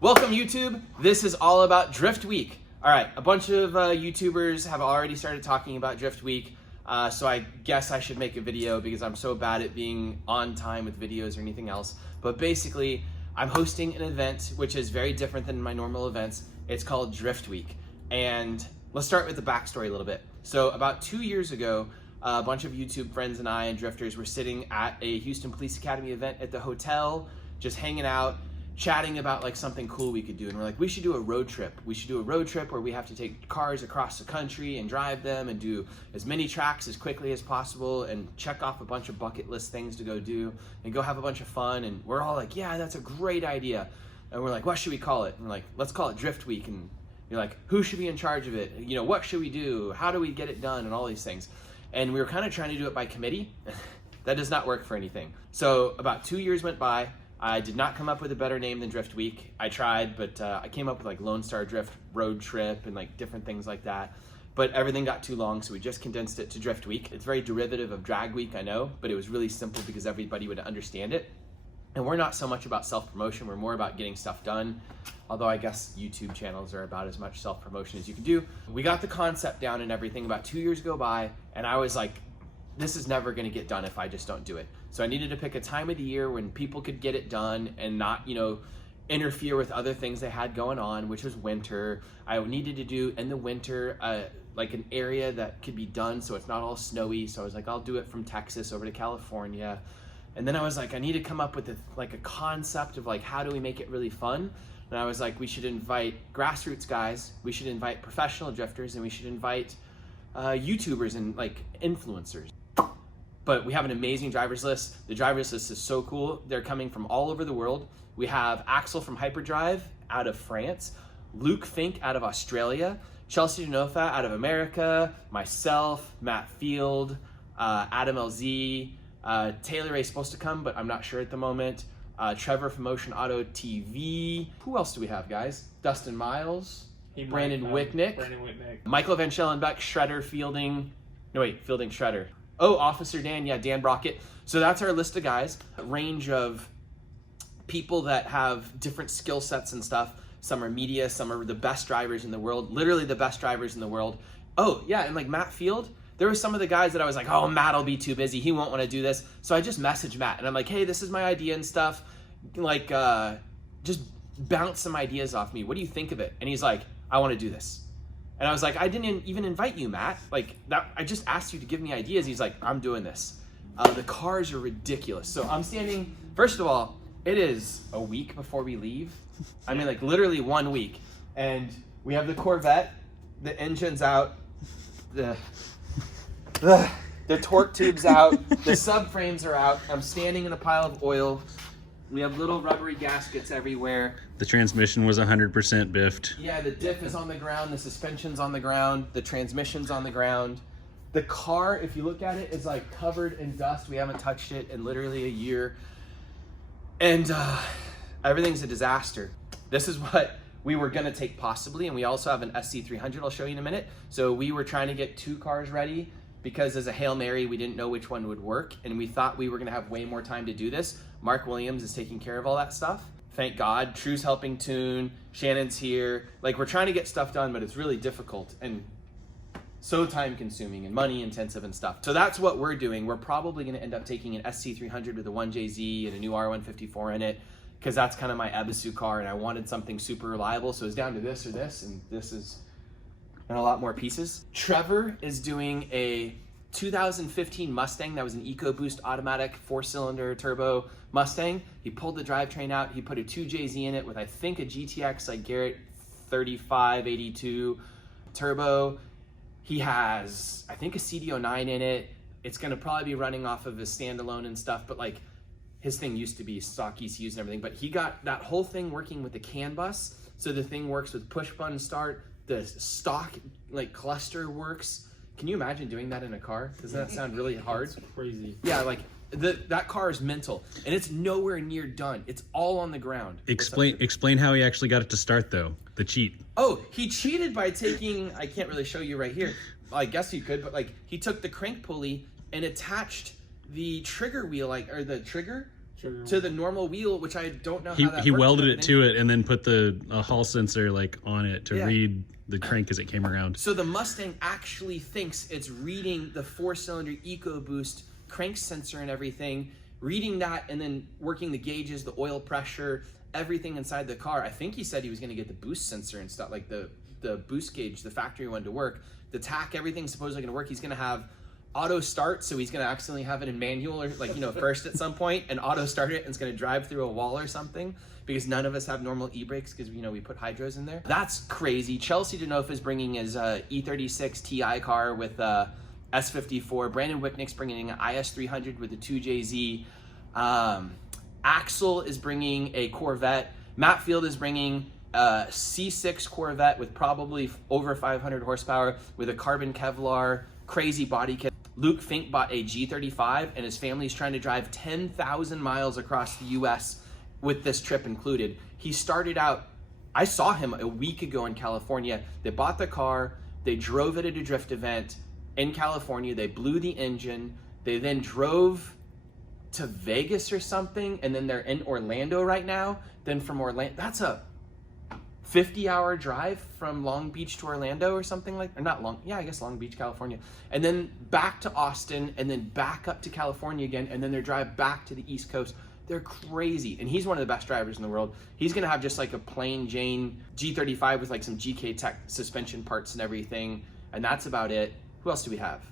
Welcome YouTube. This is all about Drift Week. All right, a bunch of YouTubers have already started talking about Drift Week, so I guess I should make a video because I'm so bad at being on time with videos or anything else. But basically, I'm hosting an event which is very different than my normal events. It's called Drift Week. And let's start with the backstory a little bit. So about 2 years ago, a bunch of YouTube friends and I and drifters were sitting at a Houston Police Academy event at the hotel, just hanging out, chatting about like something cool we could do. And we're like, we should do a road trip. We should do a road trip where we have to take cars across the country and drive them and do as many tracks as quickly as possible and check off a bunch of bucket list things to go do and go have a bunch of fun. And we're all like, yeah, that's a great idea. And we're like, what should we call it? And we're like, let's call it Drift Week. And you're like, who should be in charge of it? You know, what should we do? How do we get it done? And all these things. And we were kind of trying to do it by committee. That does not work for anything. So about 2 years went by. I did not come up with a better name than Drift Week. I tried, but I came up with like Lone Star Drift Road Trip and like different things like that. But everything got too long, so we just condensed it to Drift Week. It's very derivative of Drag Week, I know, but it was really simple because everybody would understand it. And we're not so much about self-promotion, we're more about getting stuff done. Although I guess YouTube channels are about as much self-promotion as you can do. We got the concept down and everything. About 2 years go by, and I was like, this is never gonna get done if I just don't do it. So I needed to pick a time of the year when people could get it done and not, you know, interfere with other things they had going on, which was winter. I needed to do in the winter, like an area that could be done so it's not all snowy. So I was like, I'll do it from Texas over to California. And then I was like, I need to come up with a concept of like, how do we make it really fun? And I was like, we should invite grassroots guys, we should invite professional drifters, and we should invite YouTubers and like influencers. But we have an amazing driver's list. The driver's list is so cool. They're coming from all over the world. We have Axel from Hyperdrive out of France, Luke Fink out of Australia, Chelsea Denofa out of America, myself, Matt Field, Adam LZ, Taylor Ray's supposed to come, but I'm not sure at the moment. Trevor from Motion Auto TV. Who else do we have, guys? Dustin Miles, Brandon Wicknick, Michael Van Schellenbeck, Shredder Fielding. No, wait, Fielding Shredder. Oh, Officer Dan, yeah, Dan Brockett. So that's our list of guys. A range of people that have different skill sets and stuff. Some are media, some are the best drivers in the world, literally the best drivers in the world. Oh, yeah, and like Matt Field, there were some of the guys that I was like, oh, Matt'll be too busy. He won't want to do this. So I just messaged Matt and I'm like, hey, this is my idea and stuff. Like, just bounce some ideas off me. What do you think of it? And he's like, I want to do this. And I was like, I didn't even invite you, Matt. Like, that, I just asked you to give me ideas. He's like, I'm doing this. The cars are ridiculous. So I'm standing, first of all, it is a week before we leave. I mean, like literally 1 week. And we have the Corvette, the engine's out, the torque tube's out, the subframes are out. I'm standing in a pile of oil. We have little rubbery gaskets everywhere. The transmission was 100% biffed. Yeah, the diff is on the ground, the suspension's on the ground, the transmission's on the ground. The car, if you look at it, is like covered in dust. We haven't touched it in literally a year. And everything's a disaster. This is what we were gonna take possibly, and we also have an SC300 I'll show you in a minute. So we were trying to get 2 cars ready because as a Hail Mary, we didn't know which one would work, and we thought we were gonna have way more time to do this. Mark Williams is taking care of all that stuff. Thank God. True's helping tune, Shannon's here. Like, we're trying to get stuff done, but it's really difficult and so time consuming and money intensive and stuff. So that's what we're doing. We're probably gonna end up taking an SC300 with a 1JZ and a new R154 in it, because that's kind of my Ebisu car, and I wanted something super reliable. So it's down to this or this, and this is, and a lot more pieces. Trevor is doing a 2015 Mustang that was an EcoBoost automatic 4-cylinder turbo Mustang. He pulled the drivetrain out. He put a 2JZ in it with I think a GTX like Garrett 3582 turbo. He has I think a CD09 in it. It's gonna probably be running off of his standalone and stuff, but like his thing used to be stock ECUs and everything. But he got that whole thing working with the CAN bus, so the thing works with push button start. The stock like cluster works. Can you imagine doing that in a car? Does that sound really hard? That's crazy. Yeah, like that car is mental, and it's nowhere near done. It's all on the ground. Explain how he actually got it to start though. The cheat. Oh, he cheated by taking, I can't really show you right here. I guess you could, but like he took the crank pulley and attached the trigger wheel, like, or the trigger to the normal wheel, which I don't know how that He works. welded it to it and then put the hall sensor like on it to Yeah. read the crank as it came around. So the Mustang actually thinks it's reading the 4-cylinder EcoBoost crank sensor and everything, reading that and then working the gauges, the oil pressure, everything inside the car. I think he said he was going to get the boost sensor and stuff, like the boost gauge, the factory one to work. The tach, everything's supposedly going to work. He's going to have auto start, so he's going to accidentally have it in manual or like, first at some point and auto start it and it's going to drive through a wall or something, because none of us have normal e-brakes because we put hydros in there. That's crazy. Chelsea Denofa is bringing his E36 Ti car with S54. Brandon Wicknick's bringing an IS300 with the 2JZ. Axel is bringing a Corvette. Matt Field is bringing a C6 Corvette with probably over 500 horsepower with a carbon Kevlar crazy body kit. Luke Fink bought a G35 and his family's trying to drive 10,000 miles across the US with this trip included. He started out, I saw him a week ago in California. They bought the car, they drove it at a drift event in California, they blew the engine, they then drove to Vegas or something, and then they're in Orlando right now. Then from Orlando, that's a 50-hour drive from Long Beach to Orlando or something like, or not Long, yeah, I guess Long Beach, California. And then back to Austin, and then back up to California again, and then their drive back to the East Coast. They're crazy. And he's one of the best drivers in the world. He's gonna have just like a plain Jane G35 with like some GK Tech suspension parts and everything. And that's about it. Who else do we have?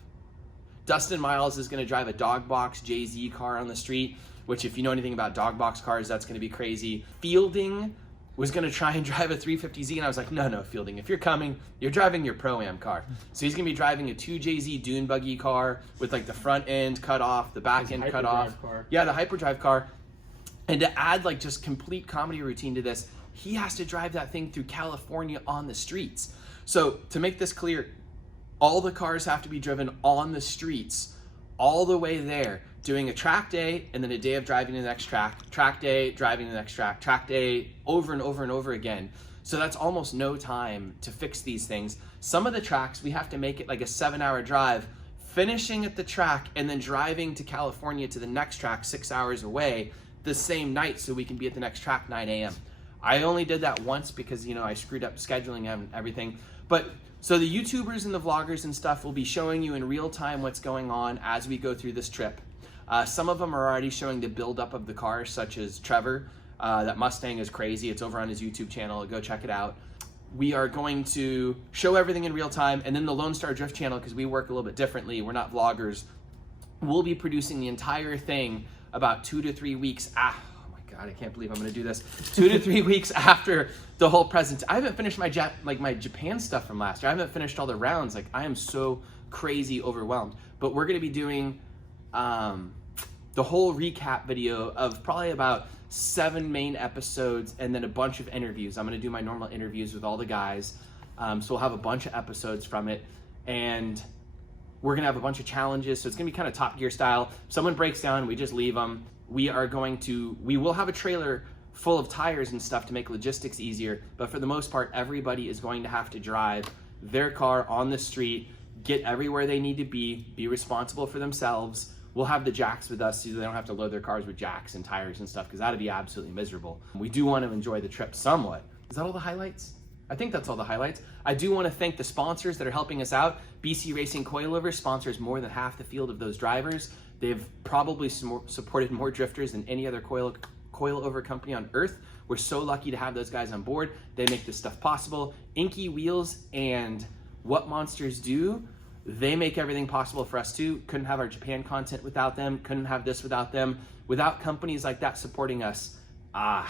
Dustin Miles is gonna drive a dog box JZ car on the street, which if you know anything about dog box cars, that's gonna be crazy. Fielding was gonna try and drive a 350Z, and I was like, no, Fielding, if you're coming, you're driving your Pro-Am car. So he's gonna be driving a 2JZ dune buggy car with like the front end cut off, the back end cut off. Car. Yeah, the hyperdrive car. And to add like just complete comedy routine to this, he has to drive that thing through California on the streets. So to make this clear, all the cars have to be driven on the streets all the way there, doing a track day and then a day of driving to the next track day, driving to the next track day, over and over and over again. So that's almost no time to fix these things. Some of the tracks, we have to make it like a 7-hour drive, finishing at the track and then driving to California to the next track 6 hours away the same night so we can be at the next track 9 a.m. I only did that once because, I screwed up scheduling and everything. But so the YouTubers and the vloggers and stuff will be showing you in real time what's going on as we go through this trip. Some of them are already showing the buildup of the cars, such as Trevor. That Mustang is crazy. It's over on his YouTube channel. Go check it out. We are going to show everything in real time, and then the Lone Star Drift channel, because we work a little bit differently. We're not vloggers. We'll be producing the entire thing about 2 to 3 weeks after. God, I can't believe I'm gonna do this. 2 to 3 weeks after the whole present. I haven't finished my Japan stuff from last year. I haven't finished all the rounds. Like, I am so crazy overwhelmed. But we're gonna be doing the whole recap video of probably about 7 main episodes and then a bunch of interviews. I'm gonna do my normal interviews with all the guys. So we'll have a bunch of episodes from it. And we're gonna have a bunch of challenges. So it's gonna be kind of Top Gear style. Someone breaks down, we just leave them. We will have a trailer full of tires and stuff to make logistics easier, but for the most part, everybody is going to have to drive their car on the street, get everywhere they need to be responsible for themselves. We'll have the jacks with us so they don't have to load their cars with jacks and tires and stuff, because that'd be absolutely miserable. We do want to enjoy the trip somewhat. Is that all the highlights? I think that's all the highlights. I do want to thank the sponsors that are helping us out. BC Racing Coilover sponsors more than half the field of those drivers. They've probably supported more drifters than any other coilover company on earth. We're so lucky to have those guys on board. They make this stuff possible. Inky Wheels and What Monsters Do, they make everything possible for us too. Couldn't have our Japan content without them. Couldn't have this without them. Without companies like that supporting us, I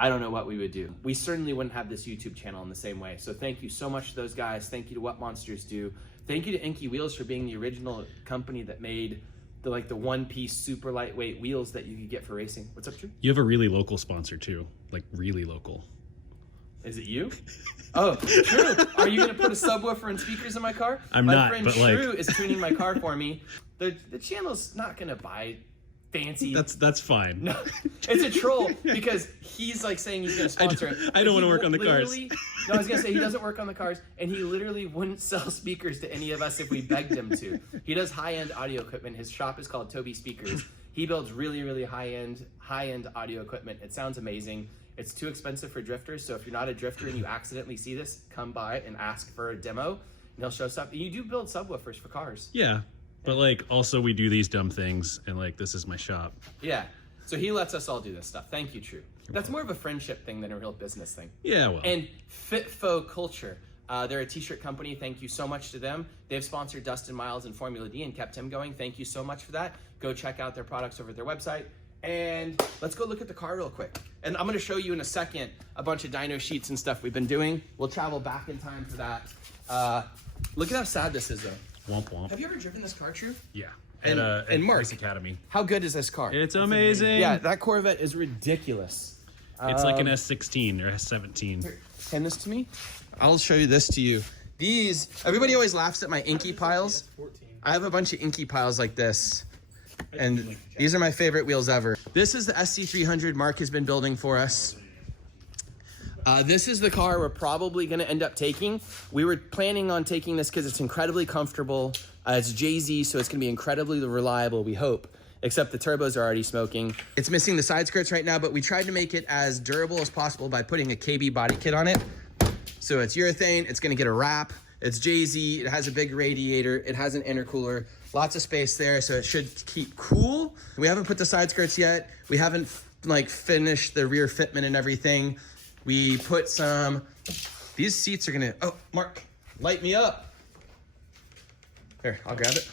don't know what we would do. We certainly wouldn't have this YouTube channel in the same way. So thank you so much to those guys. Thank you to What Monsters Do. Thank you to Inky Wheels for being the original company that made the one-piece super lightweight wheels that you could get for racing. What's up, Drew? You have a really local sponsor too, like really local. Is it you? Oh, Drew, are you gonna put a subwoofer and speakers in my car? I'm my not, friend but Drew is tuning my car for me. The channel's not gonna buy fancy. That's fine. No, it's a troll because he's like saying he's gonna sponsor it. I don't want to work on the cars. No, I was gonna say he doesn't work on the cars, and he literally wouldn't sell speakers to any of us if we begged him to. He does high-end audio equipment. His shop is called Toby Speakers. He builds really, really high-end audio equipment. It sounds amazing. It's too expensive for drifters, so if you're not a drifter and you accidentally see this, come by and ask for a demo, and he'll show stuff. You do build subwoofers for cars. Yeah, but like also we do these dumb things, and like this is my shop. Yeah, so he lets us all do this stuff. Thank you, True. That's more of a friendship thing than a real business thing. Yeah, well. And FitFo Culture. They're a t-shirt company. Thank you so much to them. They've sponsored Dustin Miles and Formula D and kept him going. Thank you so much for that. Go check out their products over at their website. And let's go look at the car real quick. And I'm gonna show you in a second a bunch of dyno sheets and stuff we've been doing. We'll travel back in time for that. Look at how sad this is though. Womp womp. Have you ever driven this car, True? Yeah. And Mark, Race Academy. How good is this car? It's amazing. Yeah, that Corvette is ridiculous. It's like an S16 or S17. Here, hand this to me. I'll show you this to you. These, everybody always laughs at my inky piles. I have a bunch of inky piles like this. And these are my favorite wheels ever. This is the SC300 Mark has been building for us. This is the car we're probably gonna end up taking. We were planning on taking this because it's incredibly comfortable. It's JZ, so it's gonna be incredibly reliable, we hope. Except the turbos are already smoking. It's missing the side skirts right now, but we tried to make it as durable as possible by putting a KB body kit on it. So it's urethane, it's gonna get a wrap. It's JZ, it has a big radiator, it has an intercooler, lots of space there, so it should keep cool. We haven't put the side skirts yet. We haven't like finished the rear fitment and everything. We put some, these seats are gonna, oh, Mark, light me up. Here, I'll grab it.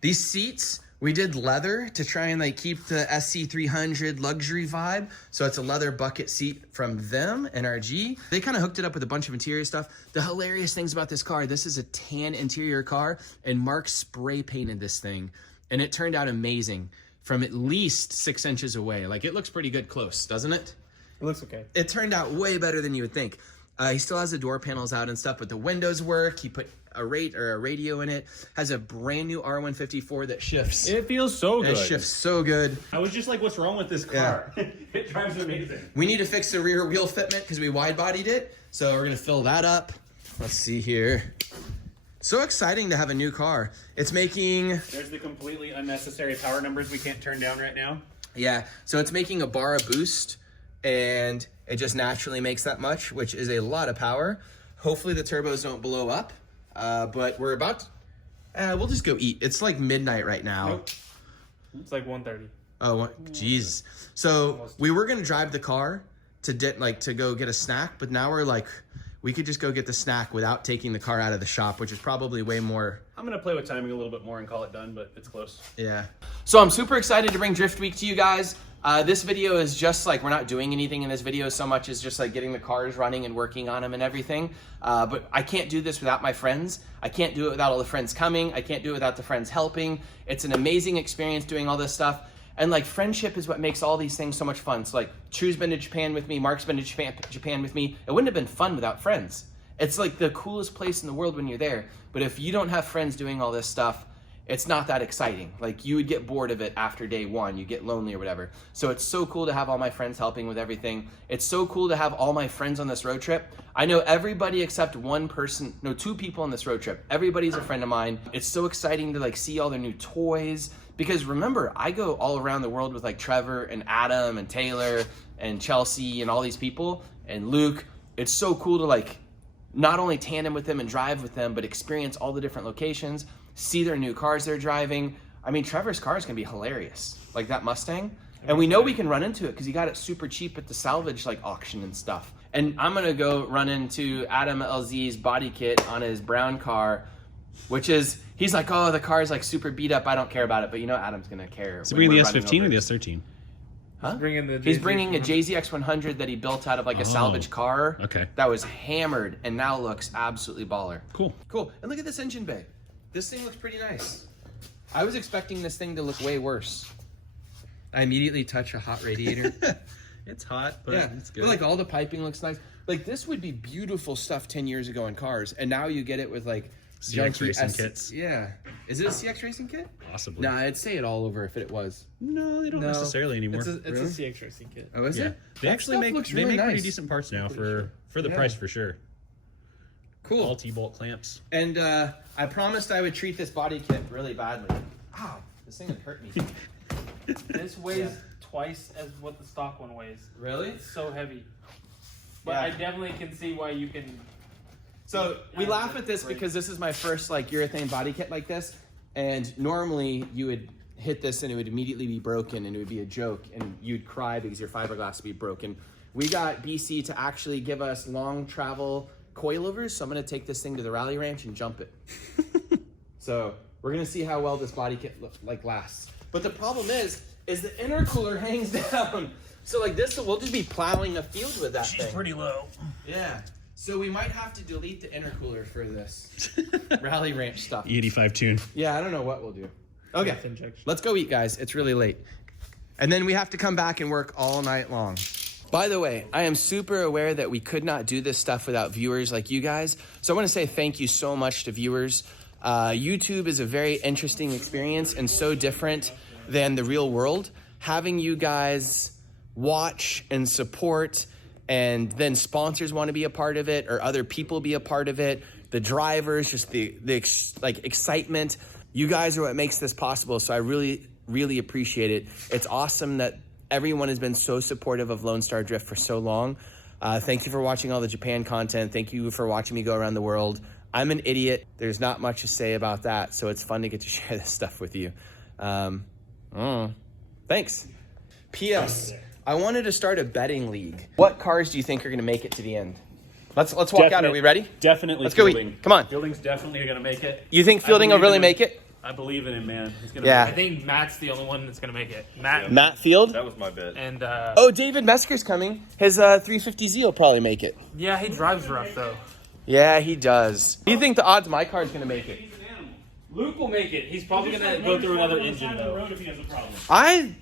These seats, we did leather to try and like keep the SC300 luxury vibe. So it's a leather bucket seat from them, NRG. They kind of hooked it up with a bunch of interior stuff. The hilarious things about this car, this is a tan interior car and Mark spray painted this thing and it turned out amazing from at least 6 inches away. Like it looks pretty good close, doesn't it? It looks okay. It turned out way better than you would think. He still has the door panels out and stuff, but the windows work. He put a radio in it. Has a brand new R154 that shifts. It feels so good. It shifts so good. I was just like, what's wrong with this car? It drives amazing. We need to fix the rear wheel fitment because we wide bodied it. So we're gonna fill that up. Let's see here. So exciting to have a new car. It's making, There's the completely unnecessary power numbers we can't turn down right now. yeah, so it's making a bar of boost and it just naturally makes that much, which is a lot of power. Hopefully the turbos don't blow up, but we're about to, we'll just go eat. It's like midnight right now. Nope. It's like 1:30. Oh, jeez. So we were gonna drive the car to go get a snack, but now we're like, we could just go get the snack without taking the car out of the shop, which is probably way more. I'm gonna play with timing a little bit more and call it done, but it's close. Yeah. So I'm super excited to bring Drift Week to you guys. This video is just like, we're not doing anything in this video so much as just like getting the cars running and working on them and everything. But I can't do this without my friends. I can't do it without all the friends coming. I can't do it without the friends helping. It's an amazing experience doing all this stuff. And like friendship is what makes all these things so much fun. So like True's been to Japan with me, Mark's been to Japan with me. It wouldn't have been fun without friends. It's like the coolest place in the world when you're there. But if you don't have friends doing all this stuff, it's not that exciting. Like you would get bored of it after day one, you get lonely or whatever. So it's so cool to have all my friends helping with everything. It's so cool to have all my friends on this road trip. I know everybody except one person, no, 2 people on this road trip. Everybody's a friend of mine. It's so exciting to like see all their new toys. Because remember, I go all around the world with like Trevor and Adam and Taylor and Chelsea and all these people and Luke. It's so cool to like not only tandem with them and drive with them, but experience all the different locations, see their new cars they're driving. I mean, Trevor's car is gonna be hilarious, like that Mustang. And we know we can run into it because he got it super cheap at the salvage like auction and stuff. And I'm gonna go run into Adam LZ's body kit on his brown car, which is, he's like, oh, the car's like super beat up, I don't care about it. But you know Adam's gonna care. So bringing the S15 or the S13? Huh? Bringing He's bringing a JZX100 that he built out of like a salvage car. Okay. That was hammered and now looks absolutely baller. Cool. Cool. And look at this engine bay. This thing looks pretty nice. I was expecting this thing to look way worse. I immediately touch a hot radiator. It's hot, but Yeah, it's good. but like all the piping looks nice. Like this would be beautiful stuff 10 years ago in cars, and now you get it with like CX junky racing kits. Yeah. Is it a CX racing kit? Possibly. Nah, I'd say it all over if it was. No, they don't No. necessarily anymore. It's a Really? CX racing kit. Oh, is Yeah, it? they That actually stuff make looks they really make pretty nice. decent parts now for the Yeah. price for sure. Cool. All T-bolt clamps. And I promised I would treat this body kit really badly. Ow, this thing would hurt me. This weighs twice as what the stock one weighs. Really? It's so heavy. But Yeah. I definitely can see why you can. So we laugh at this because this is my first like urethane body kit like this, and normally you would hit this and it would immediately be broken and it would be a joke and you'd cry because your fiberglass would be broken. We got BC to actually give us long travel coilovers, so I'm gonna take this thing to the rally ranch and jump it. So we're gonna see how well this body kit lasts. But the problem is the intercooler hangs down. So like this, we'll just be plowing a field with that thing. Pretty low. Yeah. So we might have to delete the intercooler for this rally ranch stuff. E85 tune. Yeah, I don't know what we'll do. Okay, let's go eat, guys. It's really late. And then we have to come back and work all night long. By the way, I am super aware that we could not do this stuff without viewers like you guys. So I want to say thank you so much to viewers. YouTube is a very interesting experience and so different than the real world. Having you guys watch and support, and then sponsors want to be a part of it, or other people be a part of it, the drivers, just the excitement. You guys are what makes this possible, so I really, really appreciate it. It's awesome that everyone has been so supportive of Lone Star Drift for so long. Thank you for watching all the Japan content. Thank you for watching me go around the world. I'm an idiot. There's not much to say about that, so it's fun to get to share this stuff with you. Thanks. P.S. I wanted to start a betting league. What cars do you think are going to make it to the end? Let's walk out. Are we ready? Definitely. Let's go Fielding. Come on. Fielding's definitely gonna make it. You think Fielding will really make it? I believe in him, man. He's gonna. Yeah. I think Matt's the only one that's gonna make it. Matt Matt Field? That was my bet. and Oh, David Mesker's coming. His 350Z will probably make it. yeah, he drives rough though. Yeah, he does. Do you think the odds my car's going to make it? Luke will make it. He's probably gonna go through another engine though. If he has a problem.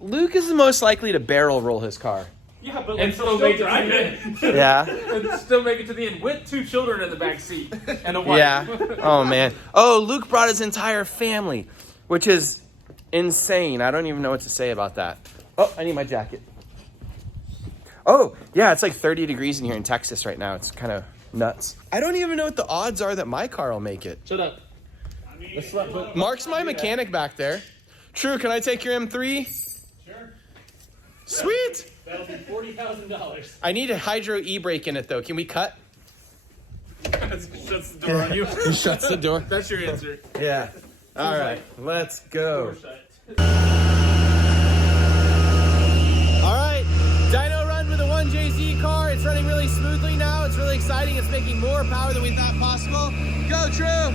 Luke is the most likely to barrel roll his car. Yeah, but And still make it to the end. Yeah. And still make it to the end with 2 children in the back seat and a wife. Yeah. Oh, man. Oh, Luke brought his entire family, which is insane. I don't even know what to say about that. Oh, I need my jacket. Oh, yeah, it's like 30 degrees in here in Texas right now. It's kind of nuts. I don't even know what the odds are that my car will make it. Shut up. Mark's my mechanic back there. True, can I take your M3? Sure. Sweet. That'll be $40,000. I need a hydro e-brake in it, though. Can we cut? Shuts the door on you. He shuts the door. That's your answer. Yeah. All right, let's go. All right, dyno run with the 1JZ car. It's running really smoothly now. It's really exciting. It's making more power than we thought possible. Go, True.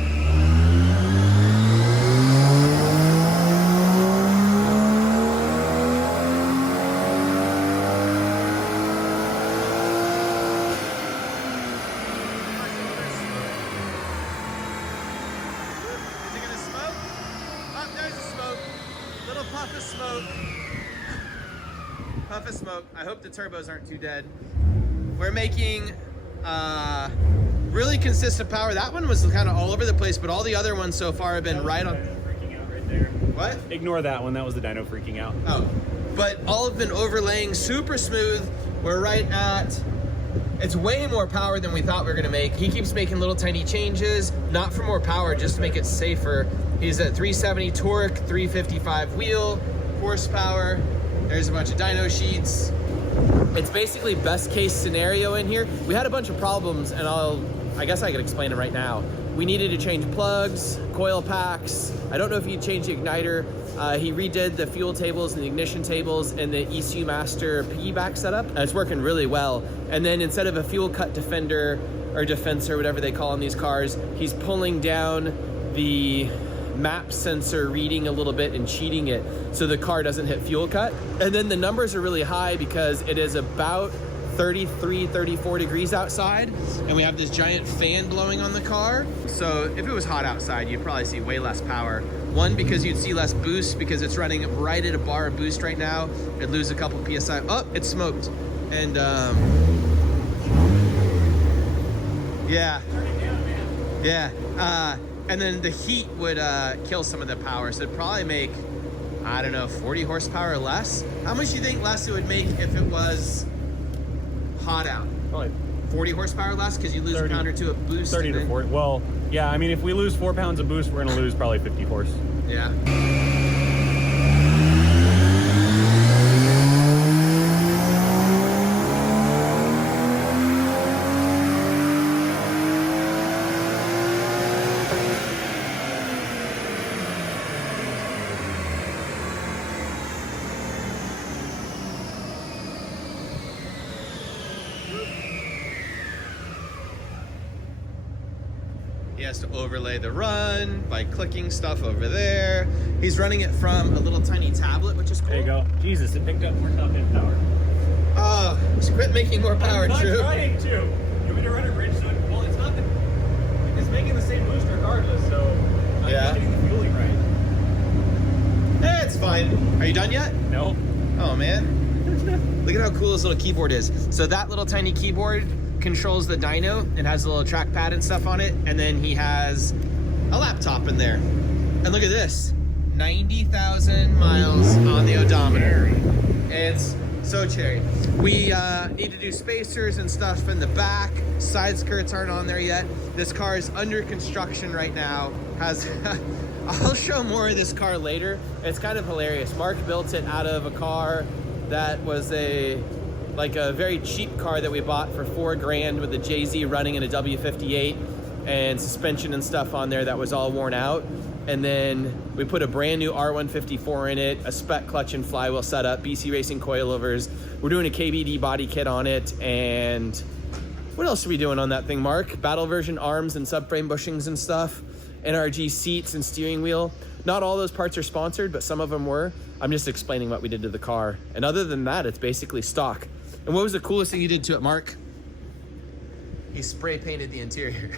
Is it gonna smoke? Oh, there's a smoke. Little puff of smoke. Puff of smoke. I hope the turbos aren't too dead. We're making really consistent power. That one was kind of all over the place, but all the other ones so far have been right on. Freaking out right there. What? Ignore that one. That was the dyno freaking out. Oh, but all have been overlaying super smooth. We're right at, it's way more power than we thought we were gonna make. He keeps making little tiny changes, not for more power, just to make it safer. He's at 370 torque, 355 wheel, horsepower. There's a bunch of dyno sheets. It's basically best case scenario in here. We had a bunch of problems, and I guess I could explain it right now. We needed to change plugs, coil packs. I don't know if he changed the igniter. He redid the fuel tables and the ignition tables and the ECU Master piggyback setup. And it's working really well. And then instead of a fuel cut defender or defensor, whatever they call in these cars, he's pulling down the map sensor reading a little bit and cheating it so the car doesn't hit fuel cut. And then the numbers are really high because it is about 33, 34 degrees outside, and we have this giant fan blowing on the car. So if it was hot outside, you'd probably see way less power. One, because you'd see less boost because it's running right at a bar of boost right now. It'd lose a couple PSI. Oh, it smoked. And yeah. Yeah. And then the heat would kill some of the power. So it'd probably make, I don't know, 40 horsepower or less. How much do you think less it would make if it was hot out? Probably 40 horsepower less because you lose 30, a pound or two of boost. 30 to 40. Well, yeah, I mean, if we lose 4 pounds of boost, we're going to lose probably 50 horse. Yeah. He has to overlay the run by clicking stuff over there. He's running it from a little tiny tablet, which is cool. There you go. Jesus, it picked up more top end power. Oh, just quit making more power, I'm not True. trying to. You want me to run it rich? So well, it's not. It's making the same boost regardless. So I'm Yeah. not getting the fueling right. It's fine. Are you done yet? No. Oh man. Look at how cool this little keyboard is. So that little tiny keyboard controls the dyno and has a little trackpad and stuff on it. And then he has a laptop in there. And look at this, 90,000 miles on the odometer. It's so cherry. We need to do spacers and stuff in the back. Side skirts aren't on there yet. This car is under construction right now. I'll show more of this car later. It's kind of hilarious. Mark built it out of a car that was a very cheap car that we bought for $4,000 with a JZ running in a W58 and suspension and stuff on there that was all worn out. And then we put a brand new R154 in it, a spec clutch and flywheel setup, BC Racing coilovers. We're doing a KBD body kit on it. And what else are we doing on that thing, Mark? Battle version arms and subframe bushings and stuff. NRG seats and steering wheel. Not all those parts are sponsored, but some of them were. I'm just explaining what we did to the car. And other than that, it's basically stock. And what was the coolest thing you did to it, Mark? He spray painted the interior.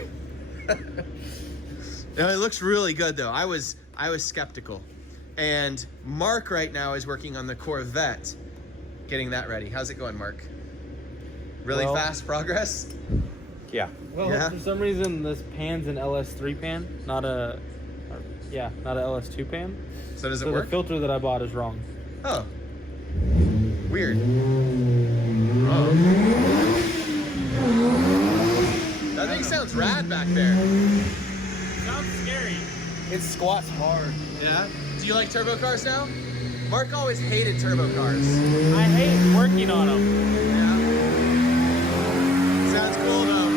No, it looks really good though. I was skeptical. And Mark right now is working on the Corvette, getting that ready. How's it going, Mark? Really fast progress? Yeah. Well, Yeah. for some reason, this pan's an LS3 pan, not a LS2 pan. So does it So work? the filter that I bought is wrong. Oh. Weird. Oh. That thing sounds rad back there. Sounds scary. It squats hard. Yeah? Do you like turbo cars now? Mark always hated turbo cars. I hate working on them. Yeah. Sounds cool though.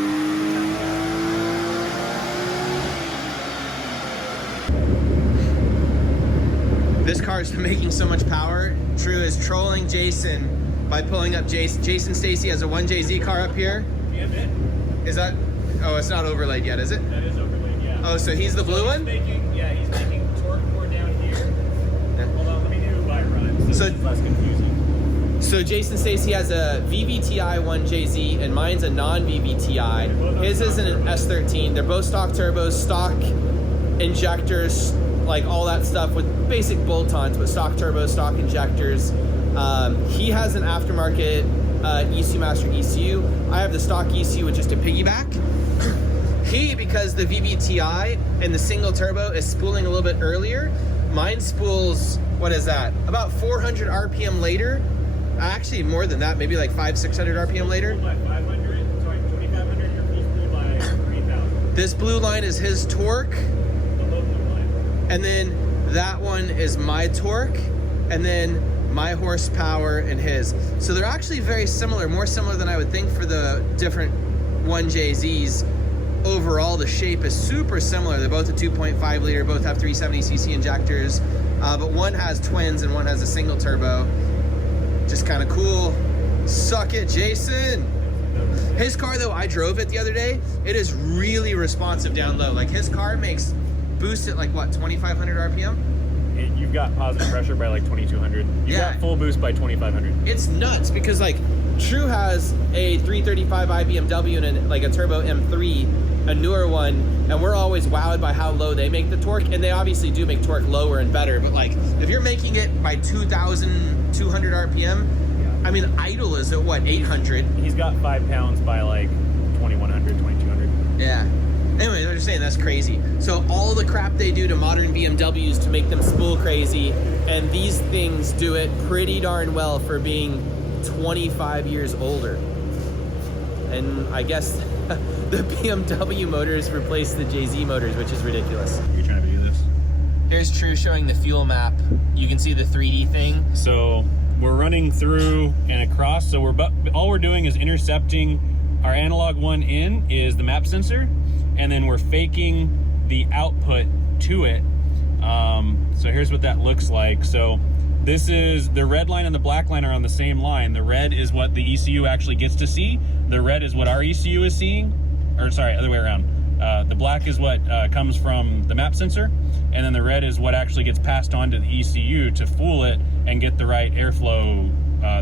This car is making so much power. True is trolling Jason by pulling up Jason Stacy has a 1JZ car up here. Yeah, it. Is that? Oh, it's not overlaid yet, is it? That is overlaid, yeah. Oh, so he's the blue one? He's making torque more down here. Hold on, let me do by run so So- it's less confusing. So Jason Stacy has a VVTi 1JZ and mine's a non-VVTi. His is an S13. They're both stock turbos, stock injectors, like all that stuff with basic bolt-ons, but stock turbos, stock injectors. He has an aftermarket ECU Master ECU. I have the stock ECU with just a piggyback. He, because the VVTi and the single turbo is spooling a little bit earlier, mine spools, what is that? About 400 RPM later. Actually, more than that, maybe like 500-600 RPM later. By 500, sorry, 2500, you're full speed by 3000. This blue line is his torque, The low blue line. and then that one is my torque, and then my horsepower and his. So they're actually very similar, more similar than I would think for the different 1JZs. Overall, the shape is super similar. They're both a 2.5 liter, both have 370cc injectors, but one has twins and one has a single turbo. Just kind of cool. Suck it, Jason. His car though, I drove it the other day. It is really responsive down low. Like his car makes boost at like what, 2,500 RPM? You've got positive pressure by like 2200. You've Yeah. got full boost by 2500. It's nuts because like True has a 335 iBMW and like a turbo M3, a newer one, and we're always wowed by how low they make the torque, and they obviously do make torque lower and better, but like if you're making it by 2,200 RPM, I mean idle is at what, 800? He's got 5 pounds by like 2100, 2200. Yeah. Anyway, they're just saying that's crazy. So all the crap they do to modern BMWs to make them spool crazy, and these things do it pretty darn well for being 25 years older. And I guess the BMW motors replaced the JZ motors, which is ridiculous. You're trying to do this. Here's True showing the fuel map. You can see the 3D thing. So we're running through and across. So all we're doing is intercepting our analog one in is the map sensor, and then we're faking the output to it. So here's what that looks like. So this is the red line and the black line are on the same line. The red is what the ECU actually gets to see. The red is what our ECU is seeing, or sorry, other way around. The black is what comes from the map sensor, and then the red is what actually gets passed on to the ECU to fool it and get the right airflow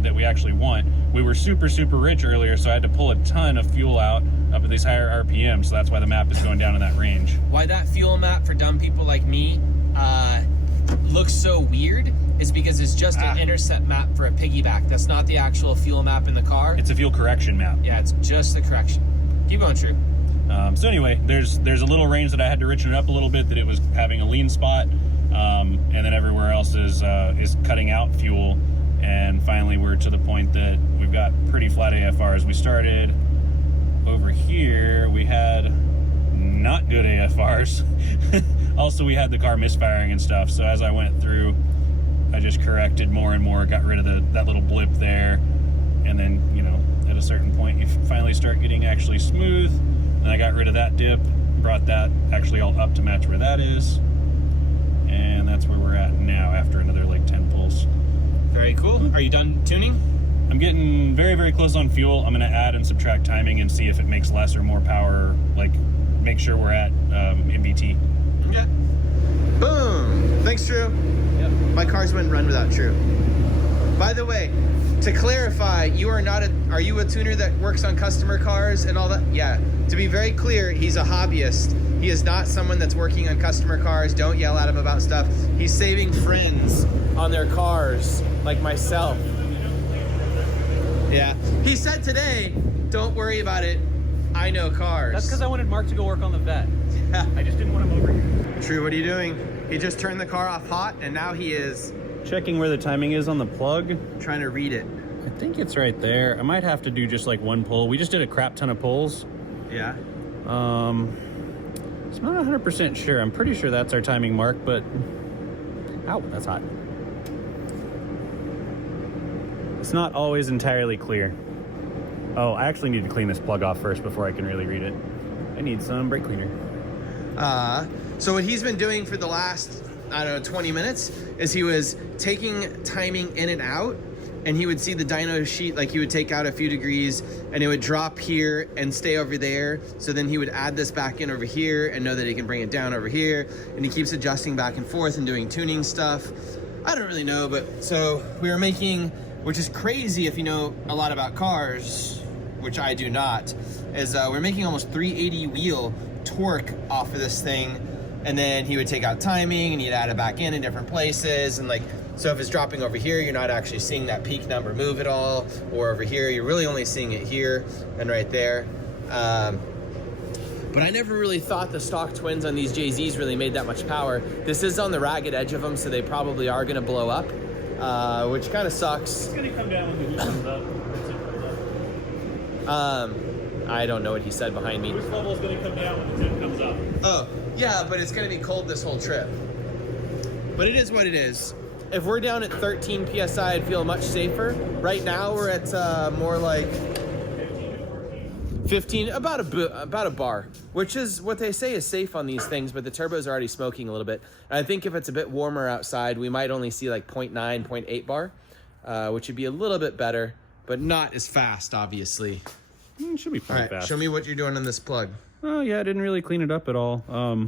that we actually want. We were super rich earlier, so I had to pull a ton of fuel out up at these higher RPMs, so that's why the map is going down in that range. Why that fuel map for dumb people like me looks so weird is because it's just an intercept map for a piggyback. That's not the actual fuel map in the car. It's a fuel correction map. Yeah, it's just the correction. Keep going, True. So anyway, there's a little range that I had to richen it up a little bit, that it was having a lean spot, and then everywhere else is cutting out fuel. And finally, we're to the point that we've got pretty flat AFRs. We started over here, we had not good AFRs. Also, we had the car misfiring and stuff. So as I went through, I just corrected more and more, got rid of that little blip there. And then, you know, at a certain point, you finally start getting actually smooth. And I got rid of that dip, brought that actually all up to match where that is. And that's where we're at now after another like 10 pulls. Very cool. Are you done tuning? I'm getting very close on fuel. I'm gonna add and subtract timing and see if it makes less or more power, like make sure we're at MBT. Okay. Boom. Thanks, True. Yep. My cars wouldn't run without True. By the way, to clarify, you are not are you a tuner that works on customer cars and all that? Yeah. To be very clear, he's a hobbyist. He is not someone that's working on customer cars. Don't yell at him about stuff. He's saving friends on their cars, like myself. Yeah. He said today, don't worry about it. I know cars. That's because I wanted Mark to go work on the vet. I just didn't want him over here. True, what are you doing? He just turned the car off hot, and now he is Checking where the timing is on the plug. trying to read it. I think it's right there. I might have to do just like one pull. We just did a crap ton of pulls. Yeah. So I'm not 100% sure. I'm pretty sure that's our timing mark, but ow, that's hot. It's not always entirely clear. Oh, I actually need to clean this plug off first before I can really read it. I need some brake cleaner. So what he's been doing for the last, I don't know, 20 minutes is he was taking timing in and out, and he would see the dyno sheet, like he would take out a few degrees and it would drop here and stay over there. So then he would add this back in over here and know that he can bring it down over here. And he keeps adjusting back and forth and doing tuning stuff. I don't really know, but so we were making, which is crazy if you know a lot about cars, which I do not, is we're making almost 380 wheel torque off of this thing. And then he would take out timing and he'd add it back in different places. And like, so if it's dropping over here, you're not actually seeing that peak number move at all. Or over here, you're really only seeing it here and right there. But I never really thought the stock twins on these JZs really made that much power. This is on the ragged edge of them, so they probably are gonna blow up, which kind of sucks. It's gonna come down when the heat comes up. I don't know what he said behind me. Boost level is gonna come down when the temp comes up. Oh, yeah, but it's gonna be cold this whole trip. But it is what it is. If we're down at 13 PSI, I'd feel much safer. Right now, we're at more like 15, about a bar, which is what they say is safe on these things, but the turbo's already smoking a little bit. And I think if it's a bit warmer outside, we might only see like 0.9, 0.8 bar, which would be a little bit better, but not as fast, obviously. Should be All pretty right, fast. show me what you're doing on this plug. Oh yeah, I didn't really clean it up at all.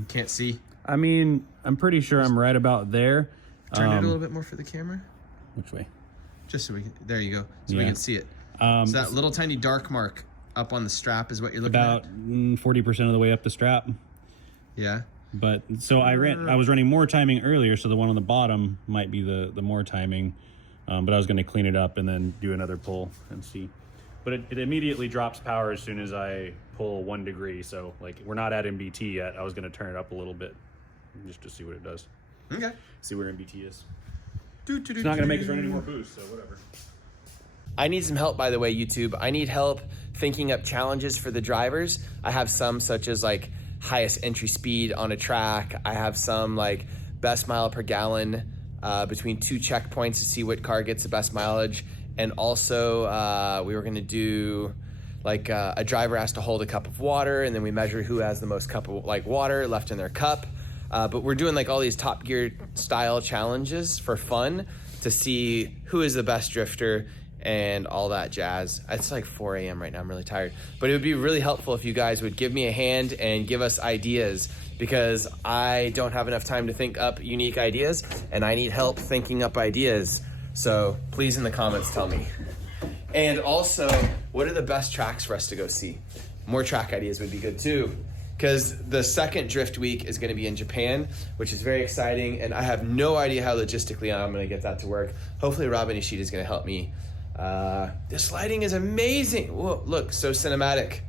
Can't see. I mean, I'm pretty sure I'm right about there. Turn it a little bit more for the camera. Which way? Just so we can, there you go, so we Yeah. can see it. So that little tiny dark mark up on the strap is what you're looking About at? 40% of the way up the strap. Yeah. But so I was running more timing earlier, so the one on the bottom might be the more timing. But I was going to clean it up and then do another pull and see. But it immediately drops power as soon as I pull 1 degree. So like we're not at MBT yet. I was going to turn it up a little bit just to see what it does. Okay. See where MBT is. It's not going to make us run any more boost, so whatever. I need some help, by the way, YouTube. I need help thinking up challenges for the drivers. I have some such as like highest entry speed on a track. I have some like best mile per gallon between 2 checkpoints to see what car gets the best mileage. And also we were gonna do like a driver has to hold a cup of water and then we measure who has the most cup of like water left in their cup. But we're doing like all these Top Gear style challenges for fun to see who is the best drifter and all that jazz. It's like 4 a.m. right now. I'm really tired. But it would be really helpful if you guys would give me a hand and give us ideas, because I don't have enough time to think up unique ideas, and I need help thinking up ideas. So please in the comments tell me. And also, what are the best tracks for us to go see? More track ideas would be good too, because the second Drift Week is going to be in Japan, which is very exciting, and I have no idea how logistically I'm going to get that to work. Hopefully Robin Ishida is going to help me. This lighting is amazing. Whoa, look, so cinematic.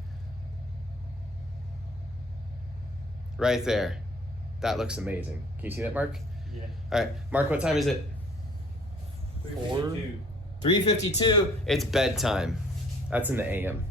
Right there. That looks amazing. Can you see that, Mark? Yeah. All right, Mark, what time is it? 3:52. 3:52. It's bedtime. That's in the AM.